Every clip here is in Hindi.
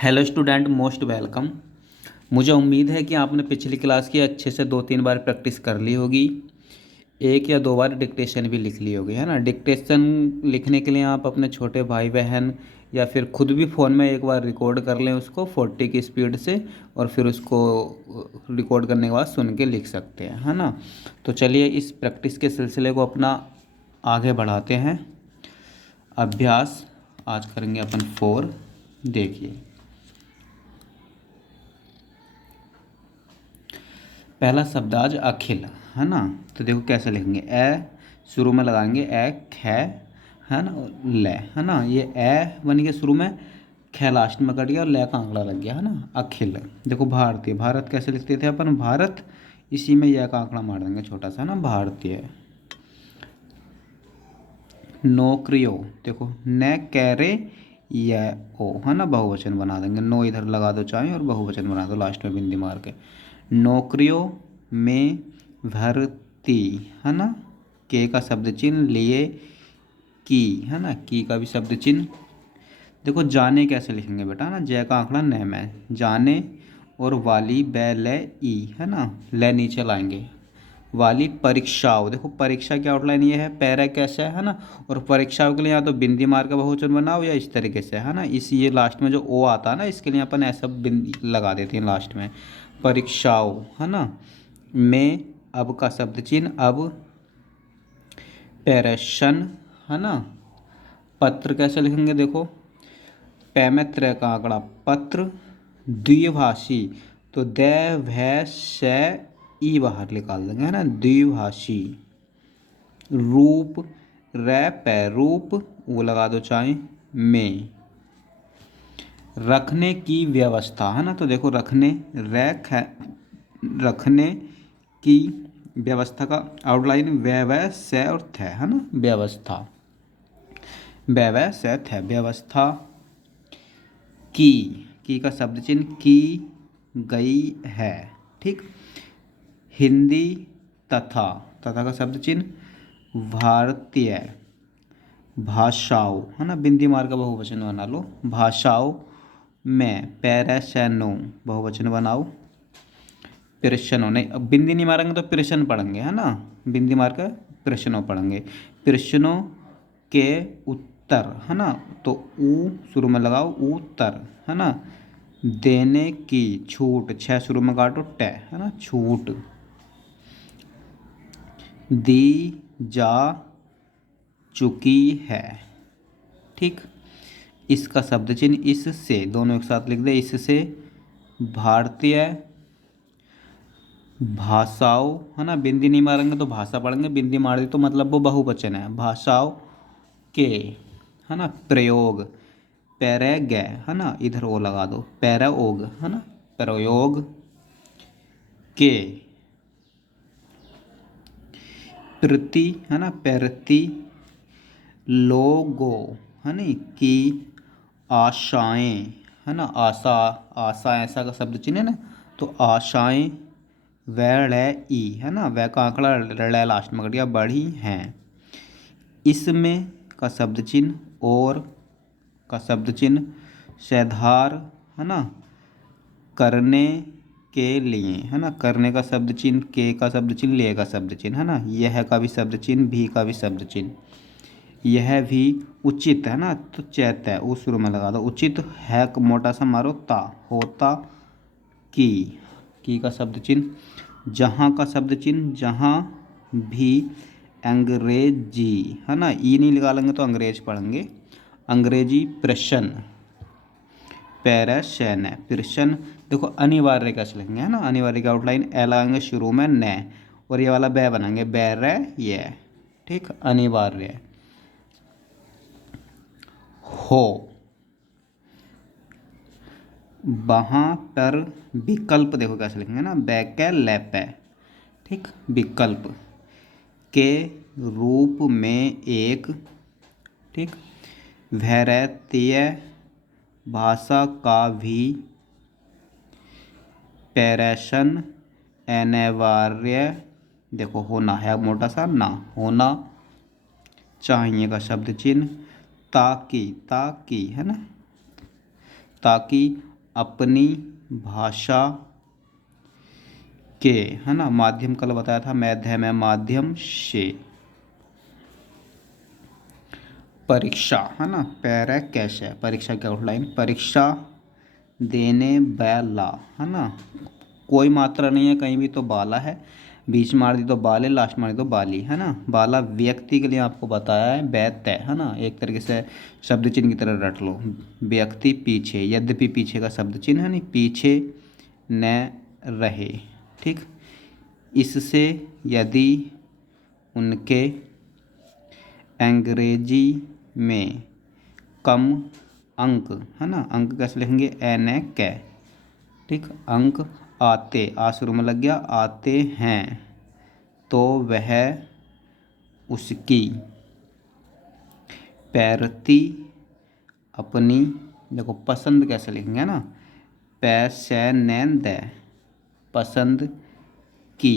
Hello student, most welcome. मुझे उम्मीद है कि आपने पिछली क्लास की अच्छे से 2-3 बार प्रैक्टिस कर ली होगी। एक या दो बार डिक्टेशन भी लिख ली होगी, है ना। डिक्टेशन लिखने के लिए आप अपने छोटे भाई बहन या फिर खुद भी फ़ोन में एक बार रिकॉर्ड कर लें उसको 40 की स्पीड से, और फिर उसको रिकॉर्ड करने के बाद सुन के लिख सकते हैं, है ना। तो चलिए इस प्रैक्टिस के सिलसिले को अपना आगे बढ़ाते हैं। अभ्यास आज करेंगे अपन 4। देखिए, पहला शब्द आज अखिल, है ना। तो देखो कैसे लिखेंगे। ए शुरू में लगाएंगे, ए ख, है ना, और ले, है ना। ये ए बन गया शुरू में, ख लास्ट में कट गया और ले का आंकड़ा लग गया, है ना। अखिल। देखो भारतीय, भारत कैसे लिखते थे अपन, भारत, इसी में यह का आंकड़ा मार देंगे छोटा सा, ना, भारतीय। नौकरियों, देखो न कैरे या ओ, है ना, बहुवचन बना देंगे। नो इधर लगा दो चाहे और बहुवचन बना दो लास्ट में बिंदी मार के। नौकरियों में भर्ती, है ना। के का शब्द चिन्ह लिए की, है ना, की का भी शब्द चिन्ह। देखो जाने कैसे लिखेंगे बेटा, ना, जय का आंकड़ा न में, जाने, और वाली बै ले ई, है ना, ले नीचे लाएंगे। वाली परीक्षाओं, देखो परीक्षा की आउटलाइन ये है, पैरा कैसे है ना। और परीक्षाओं के लिए या तो बिंदी मार का बहुवचन बनाओ या इस तरीके से, है ना। इस ये लास्ट में जो ओ आता है ना, इसके लिए अपन ऐसा बिंदी लगा देते हैं लास्ट में, परीक्षाओं, है ना। में अब का शब्द चिन्ह अब, पैरेशन, है ना। पत्र कैसे लिखेंगे, देखो पै में त्र का आंकड़ा पत्र, द्विभाषी, तो दै भै से ई बाहर निकाल देंगे, है ना, द्विभाषी। रूप, रै पै रूप, वो लगा दो चाहे में। रखने की व्यवस्था, है ना। तो देखो रखने, रख, रखने की व्यवस्था का आउटलाइन व्यवय से और थ, है ना, व्यवस्था, व्यवय से थ, व्यवस्था। की का शब्द चिन्ह की गई है, ठीक। हिंदी तथा, तथा का शब्द चिन्ह भारतीय भाषाओं, है ना, बिंदी मार का बहुवचन बना लो, भाषाओं में, पैराशैनो बहुवचन बनाओ। प्रश्नो, नहीं, अब बिंदी नहीं मारेंगे तो प्रश्न पढ़ेंगे, है ना। बिंदी मार कर प्रश्नों पढ़ेंगे। प्रश्नों के उत्तर, है ना, तो ऊ शुरू में लगाओ, उत्तर, है ना। देने की छूट, छह शुरू में काटो टे, है ना, छूट। दी जा चुकी है, ठीक। इसका शब्द चिन्ह इससे, दोनों एक साथ लिख दे, इससे भारतीय भाषाओं, है ना। बिंदी नहीं मारेंगे तो भाषा पढ़ेंगे, बिंदी मार दी तो मतलब वो बहुवचन है, भाषाओं के, है ना, प्रयोग, पैरग, है ना, इधर वो लगा दो पैराओग, है ना, प्रयोग के प्रति, है ना, प्रति लोगों, है ना, की आशाएं, है ना, आशा, आशा ऐसा का शब्द चिन्ह है ना, तो आशाएं वह ई, है ना, वह का आंकड़ा ड़ लास्ट में कट गया, बढ़ी हैं। इसमें का शब्द चिन्ह और का शब्द चिन्ह सैधार, है ना, करने के लिए, है ना, करने का शब्द चिन्ह, के का शब्द चिन्ह, ले का शब्द चिन्ह, है ना, यह का भी शब्द चिन्ह, भी का भी शब्द चिन्ह। यह भी उचित, है ना, तो चैत है उस शुरू में लगा दो, उचित है मोटा सा मारो ता, होता की का शब्द चिन्ह, जहाँ का शब्द चिन्ह, जहाँ भी अंग्रेजी, है ना, ई नहीं लगा लेंगे तो अंग्रेज पढ़ेंगे, अंग्रेजी प्रश्न, पैराशन है प्रश्न। देखो अनिवार्य कैसे लिखेंगे, है ना, अनिवार्य का आउटलाइन ए लगाएंगे शुरू में न, और ये वाला बै बनाएंगे बैर ये, ठीक। अनिवार्य हो, वहाँ पर विकल्प, देखो कैसे लिखेंगे ना, बैक लैप है, ठीक। विकल्प के रूप में एक, ठीक। भारतीय भाषा का भी पैरेशन अनिवार्य, देखो होना है मोटा सा ना, होना चाहिए का शब्द चिन्ह, ताकि, ताकि, है ना, ताकि अपनी भाषा के, है ना, माध्यम कल बताया था, माध्यम है, माध्यम से परीक्षा, है ना, पैरा कैश है, परीक्षा की आउटलाइन, परीक्षा देने वाला, है ना, कोई मात्रा नहीं है कहीं भी, तो बाला है, बीच मार दी तो बाले, लास्ट मार दी तो बाली, है ना। बाला व्यक्ति के लिए आपको बताया है, बैत्य, है ना, एक तरीके से शब्द चिन्ह की तरह रट लो। व्यक्ति पीछे, यद्यपि पीछे का शब्द चिन्ह है, नहीं, पीछे न रहे, ठीक। इससे यदि उनके अंग्रेजी में कम अंक, है ना, अंक कैसे लिखेंगे, एन ए कै, ठीक, अंक आते, आ शुरू में लग गया, आते हैं, तो वह उसकी पैरती अपनी, देखो पसंद कैसे लिखेंगे, है ना, पैसैनैंद, पसंद की,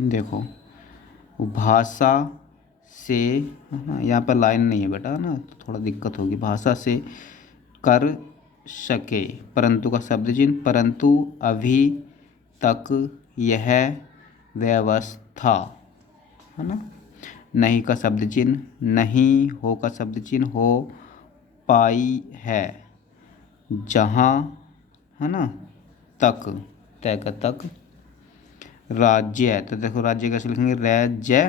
देखो भाषा से, है ना, यहाँ पर लाइन नहीं है बेटा, है ना, तो थोड़ा दिक्कत होगी, भाषा से कर सके, परंतु का शब्द चिन्ह, परंतु अभी तक यह व्यवस्था, है ना, नहीं का शब्द चिन्ह, नहीं हो का शब्द चिन्ह, हो पाई है, जहाँ, है ना, तक, तय का तक, राज्य है, तो देखो राज्य कैसे लिखेंगे, राज्य,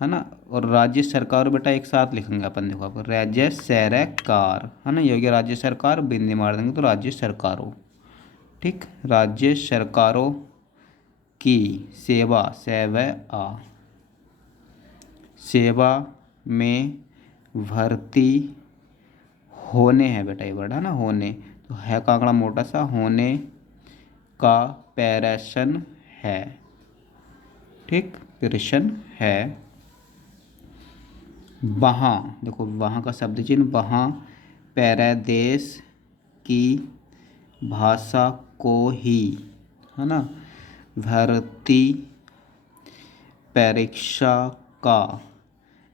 है ना, और राज्य सरकार बेटा एक साथ लिखेंगे अपन, देखो आप, राज्य सरकार, है ना, योग्य राज्य सरकार, बिंदी मार देंगे तो राज्य सरकारों, ठीक, राज्य सरकारों की सेवा, सेवा आ, सेवा में भर्ती होने है बेटा, ये वर्ड है ना, होने, तो है का आंकड़ा मोटा सा, होने का पैरेशन है, ठीक, प्रेशन है, वहाँ, देखो वहाँ का शब्द चिन्ह, वहाँ पैरादेश की भाषा को ही, है ना, भर्ती परीक्षा का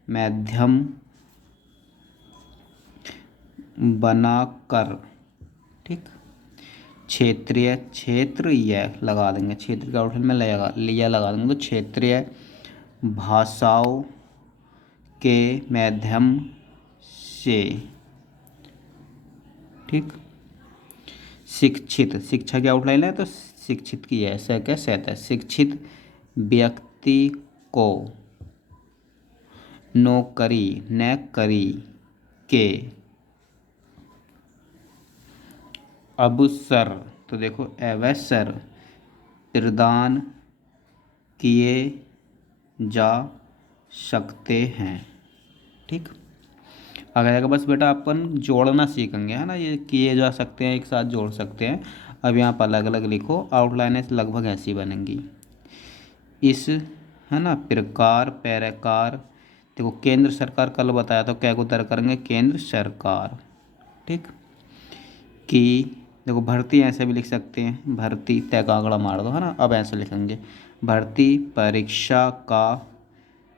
माध्यम बनाकर, ठीक, क्षेत्रीय, क्षेत्र यह लगा देंगे, क्षेत्र का आउटलाइन में लिया लगा देंगे, तो क्षेत्रीय भाषाओं के माध्यम से, ठीक, शिक्षित, शिक्षा की आउटलाइन है तो शिक्षित की है, स क्या सहत है, शिक्षित व्यक्ति को नौकरी न करी के अवसर, तो देखो अवसर प्रदान किए जा सकते हैं, ठीक। आगे जाकर बस बेटा अपन जोड़ना सीखेंगे, है ना, ये किए जा सकते हैं एक साथ जोड़ सकते हैं, अब यहाँ पर अलग अलग लिखो, आउटलाइन लगभग ऐसी बनेंगी, इस, है ना, प्रकार, पैरकार, देखो केंद्र सरकार कल बताया तो क्या को उतर करेंगे, केंद्र सरकार, ठीक, कि देखो भर्ती ऐसे भी लिख सकते हैं, भर्ती तय का आंकड़ा मार दो, है ना, अब ऐसे लिखेंगे, भर्ती परीक्षा का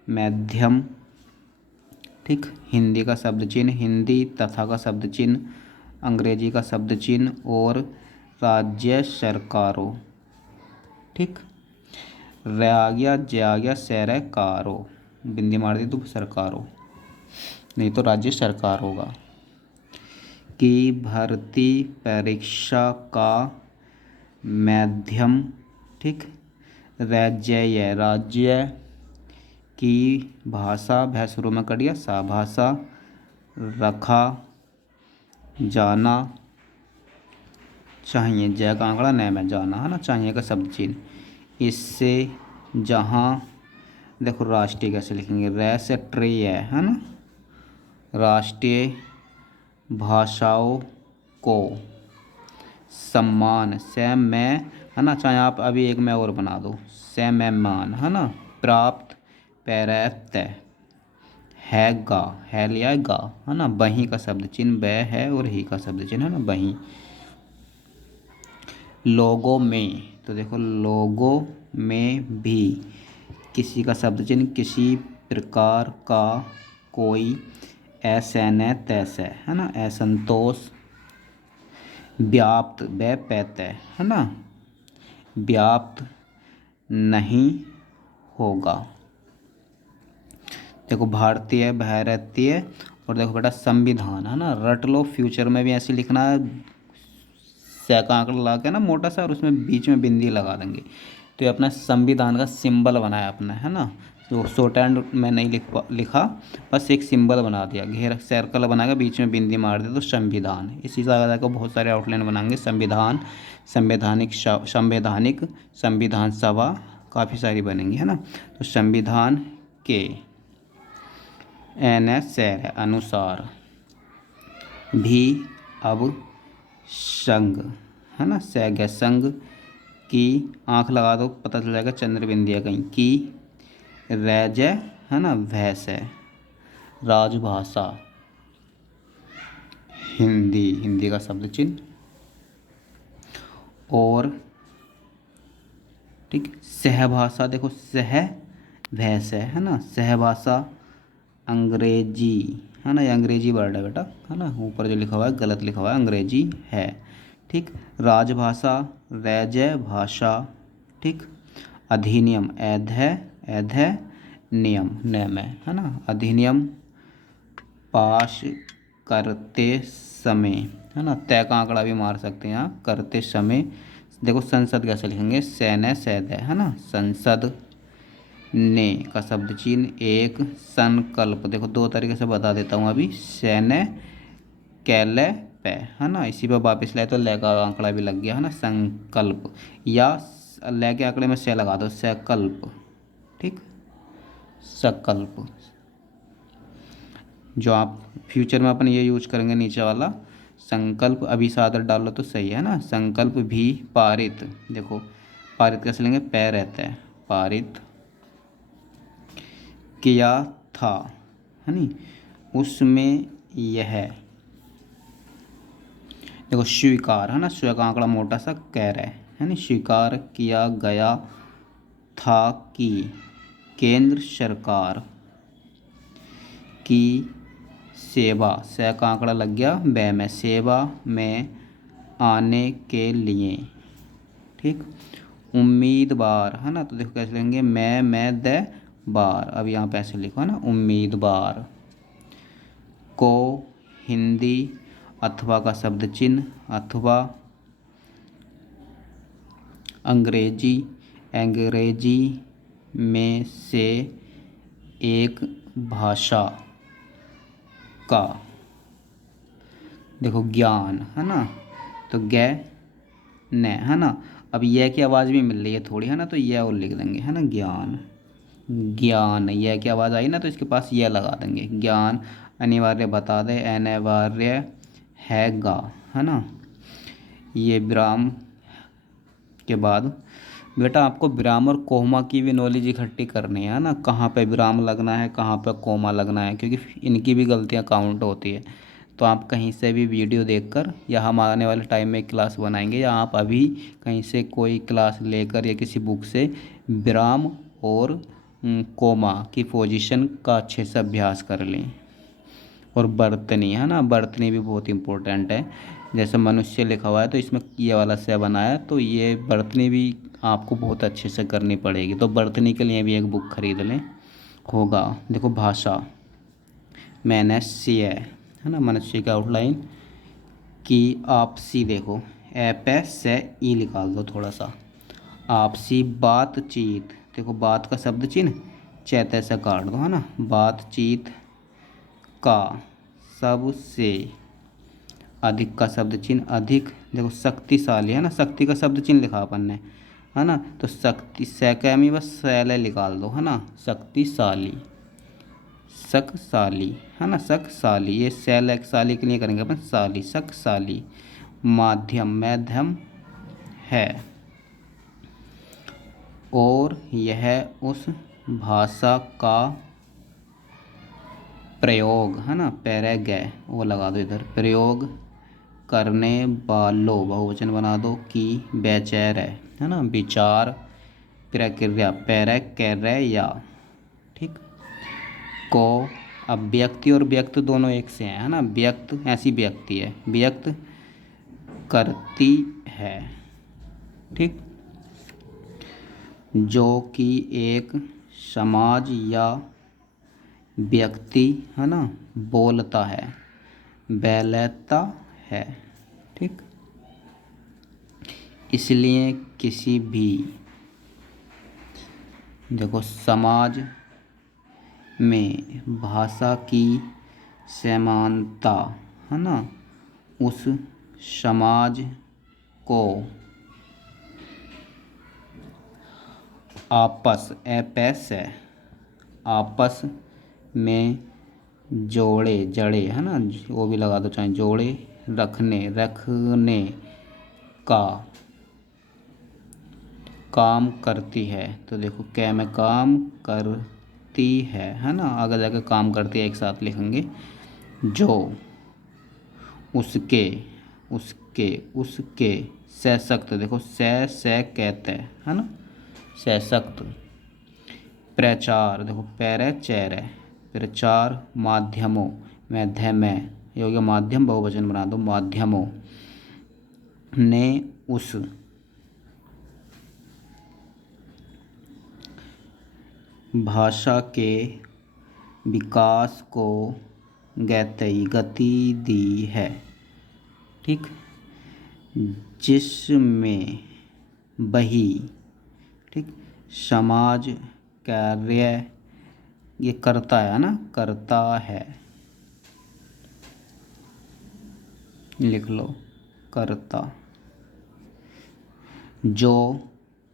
माध्यम, ठीक, हिंदी का शब्द चिन्ह, हिंदी तथा का शब्द चिन्ह, अंग्रेजी का शब्द चिन्ह, और राज्य सरकारों, ठीक, र आ गया, ज आ गया, सरकारों, बिंदी मार दी तो सरकारों, नहीं तो राज्य सरकार होगा, की भर्ती परीक्षा का माध्यम, ठीक, राज्य, राज्य की भाषा, भै शुरू में कर दिया, सा, भाषा रखा जाना चाहिए, जय का आंकड़ा न में जाना, है ना, चाहिए का शब्द चिन्ह, इससे जहाँ, देखो राष्ट्रीय कैसे लिखेंगे, राष्ट्रीय, है ना, राष्ट्रीय भाषाओं को सम्मान, से में, है ना, चाहे आप अभी एक में और बना दो, से में मान, है ना, प्राप्त पैरत हैगा, है लिया गा, है ना, बही का शब्द चिन्ह ब है, और ही का शब्द चिन्ह, है ना, बही, लोगों में, तो देखो लोगों में भी किसी का शब्द चिन्ह, किसी प्रकार का कोई ऐसैन तैसे, है ना, असंतोष। व्याप्त व पैत, है ना, व्याप्त नहीं होगा। देखो भारतीय, भारतीय, और देखो बेटा संविधान, है ना, रट लो, फ्यूचर में भी ऐसे लिखना है, सै का आंकड़ा लगा के ना मोटा सा, और उसमें बीच में बिंदी लगा देंगे। तो ये अपना संविधान का सिंबल बनाया अपना, है ना। तो शॉर्ट हैंड में नहीं लिखा, बस एक सिंबल बना दिया, घेर सर्कल बनाएगा, बीच में बिंदी मार दिया, तो संविधान। इसी तरह का बहुत सारे आउटलाइन बनाएंगे, संविधान, संवैधानिक, संविधान सभा, काफ़ी सारी बनेंगी, है ना। तो संविधान के NSR अनुसार भी अब संघ, है ना, सैग संघ की, आंख लगा दो पता चल जाएगा, चंद्र बिंदी है कहीं की, रैज, है ना, भैंस है, राजभाषा, हिंदी, हिंदी का शब्द चिन्ह, और ठीक सहभाषा, देखो सह भैंस है ना, सहभाषा, अंग्रेजी, है ना, ये अंग्रेजी वर्ड है बेटा, है ना, ऊपर जो लिखा हुआ है गलत लिखा हुआ है, अंग्रेजी है, ठीक। राजभाषा, रैज्य भाषा, ठीक। अधिनियम, ऐध नियम, नियम है ना, अधिनियम पास करते समय, है ना, तय का आंकड़ा भी मार सकते हैं यहाँ, करते समय। देखो संसद कैसे लिखेंगे, सैन्य सैद, है ना, संसद ने का शब्द चिन्ह एक संकल्प, देखो दो तरीके से बता देता हूँ अभी, सैन्य कैले पे, है ना, इसी पे वापस लाए तो ले का आंकड़ा भी लग गया, है ना, संकल्प, या ले के आंकड़े में से लगा दो, सकल्प, ठीक, सकल्प, जो आप फ्यूचर में अपन ये यूज करेंगे नीचे वाला, संकल्प, अभी से आदत डाल लो तो सही है ना। संकल्प भी पारित, देखो पारित कैसे लेंगे, पै रहता है, पारित किया था, है नी, उसमें यह, देखो स्वीकार, है ना, स्व का आंकड़ा मोटा सा कह रहा है नी, स्वीकार किया गया था कि केंद्र सरकार की सेवा, से का आंकड़ा लग गया बै में, सेवा में आने के लिए, ठीक, उम्मीदवार, है ना, तो देखो कैसे लेंगे, मैं द बार, अब यहाँ पे ऐसे लिखो, है ना, उम्मीदवार को हिंदी अथवा का शब्द चिन्ह, अथवा अंग्रेजी, अंग्रेजी में से एक भाषा का, देखो ज्ञान, है ना, तो गे न, है ना, अब यह की आवाज़ भी मिल रही है थोड़ी, है ना, तो यह और लिख देंगे, है ना, ज्ञान, ज्ञान, यह की आवाज़ आई ना तो इसके पास यह लगा देंगे, ज्ञान, अनिवार्य बता दे, अनिवार्य है गा, है ना, ये विराम के बाद बेटा आपको विराम और कोमा की भी नॉलेज इकट्ठी करनी है ना, कहाँ पे विराम लगना है, कहाँ पे कोमा लगना है, क्योंकि इनकी भी गलतियाँ काउंट होती है। तो आप कहीं से भी वीडियो देखकर, या हम आने वाले टाइम में क्लास बनाएंगे, या आप अभी कहीं से कोई क्लास लेकर या किसी बुक से विराम और कोमा की पोजीशन का अच्छे से अभ्यास कर लें। और बर्तनी, है ना, बर्तनी भी बहुत इंपॉर्टेंट है, जैसे मनुष्य लिखा हुआ है तो इसमें ये वाला से बना है, तो ये बर्तनी भी आपको बहुत अच्छे से करनी पड़ेगी, तो बर्तनी के लिए भी एक बुक खरीद लें, होगा। देखो भाषा, मनुष्य, है ना, मनुष्य का आउटलाइन की, आपसी, देखो ए से ई निकाल दो थोड़ा सा, आपसी बातचीत, देखो बात का शब्द चिन्ह चैते से काट दो, है ना, बातचीत का सबसे अधिक का शब्द चिन्ह अधिक, देखो शक्तिशाली, है ना, शक्ति का शब्द चिन्ह लिखा अपन ने, है ना, तो शक्ति सैका में बस शैले निकाल दो, है ना, शक्तिशाली, शक्शाली, है ना, शक्शाली, ये शैलशाली के लिए करेंगे अपन, शाली, शक्शाली, माध्यम, मध्यम है, और यह उस भाषा का प्रयोग, है ना, पैरे गए वो लगा दो इधर, प्रयोग करने वालों, बहुवचन बना दो, की बेचैर है ना, विचार, प्रक्रिया, पैरे कैर्य या, ठीक, को अब व्यक्ति और व्यक्त दोनों एक से हैं, है ना। व्यक्त ऐसी व्यक्ति है, व्यक्त करती है, ठीक। जो कि एक समाज या व्यक्ति, है ना, बोलता है, बोलता है, ठीक। इसलिए किसी भी, देखो, समाज में भाषा की समानता, है ना, उस समाज को आपस में जोड़े, जड़े, है ना, वो भी लगा दो चाहे, जोड़े रखने का काम करती है। तो देखो क्या में काम करती है ना, आगे जाके काम करती है एक साथ लिखेंगे। जो उसके सशक्त, देखो से कहते हैं, है ना, सशक्त प्रचार, देखो पैर चेर है, प्रचार माध्यमों, माध्यम है, ये हो गया माध्यम, बहुवचन बना दो, माध्यमों ने उस भाषा के विकास को गति दी है, ठीक। जिसमें वही, ठीक, समाज कार्य ये करता है ना, करता है, लिख लो, करता। जो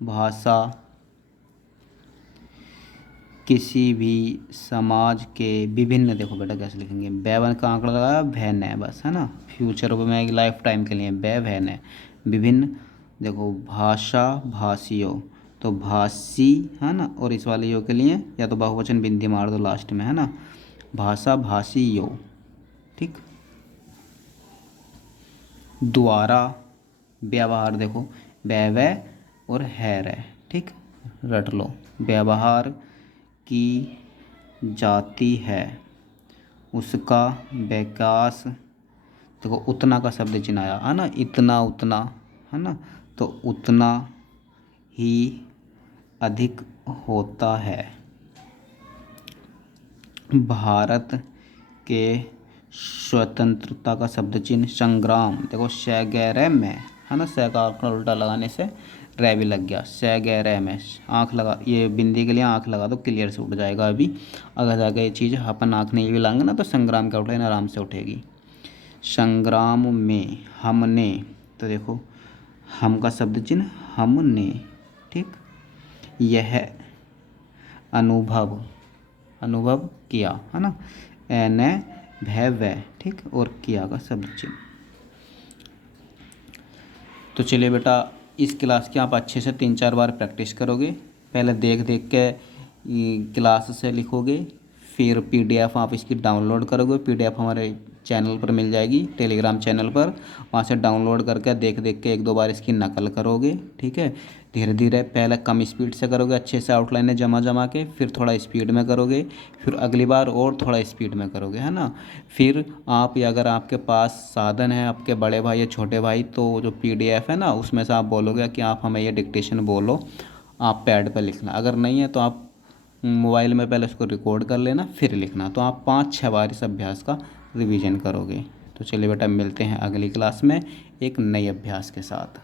भाषा किसी भी समाज के विभिन्न, देखो बेटा कैसे लिखेंगे, बैवन का आंकड़ा लगाया, भैन है बस, है ना, फ्यूचर में एक लाइफ टाइम के लिए भैन है, विभिन्न, देखो भाषा भाषियों, तो भाषी, है ना, और इस वाले यो के लिए या तो बहुवचन बिंदी मार दो लास्ट में, है ना, भाषा भाषियों, ठीक। द्वारा व्यवहार, देखो व्यवय और है, ठीक, रट लो, व्यवहार की जाती है, उसका विकास, देखो उतना का शब्द चिन्ह आया, है ना, इतना उतना, है ना, तो उतना ही अधिक होता है। भारत के स्वतंत्रता का शब्द चिन्ह संग्राम, देखो सगैरह में, है ना, स का आंकड़ा उल्टा लगाने से रै भी लग गया, सगैरह में, आँख लगा, ये बिंदी के लिए आँख लगा दो, क्लियर से उठ जाएगा। अभी अगर जाकर ये चीज़ अपन आँख नहीं भी लाएंगे ना, तो संग्राम क्या उठेगी, आराम से उठेगी। संग्राम में हमने, तो देखो हम का शब्द चिन्ह हमने, ठीक, यह अनुभव किया, है ना, एने भय, ठीक, और किया का शब्द चिन्ह। तो चलिए बेटा, इस क्लास की आप अच्छे से 3-4 बार प्रैक्टिस करोगे, पहले देख देख के क्लास से लिखोगे, फिर पीडीएफ आप इसकी डाउनलोड करोगे, पीडीएफ हमारे चैनल पर मिल जाएगी, टेलीग्राम चैनल पर, वहाँ से डाउनलोड करके देख देख के 1-2 बार इसकी नकल करोगे, ठीक है। धीरे धीरे पहले कम स्पीड से करोगे, अच्छे से आउटलाइनें जमा के, फिर थोड़ा स्पीड में करोगे, फिर अगली बार और थोड़ा स्पीड में करोगे, है ना। फिर आप, या अगर आपके पास साधन है, आपके बड़े भाई या छोटे भाई, तो जो पीडीएफ है ना, उसमें से आप बोलोगे कि आप हमें ये डिक्टेशन बोलो, आप पैड पर लिखना। अगर नहीं है तो आप मोबाइल में पहले उसको रिकॉर्ड कर लेना, फिर लिखना। तो आप 5-6 बार इस अभ्यास का रिवीजन करोगे। तो चलिए बेटा, मिलते हैं अगली क्लास में एक नए अभ्यास के साथ।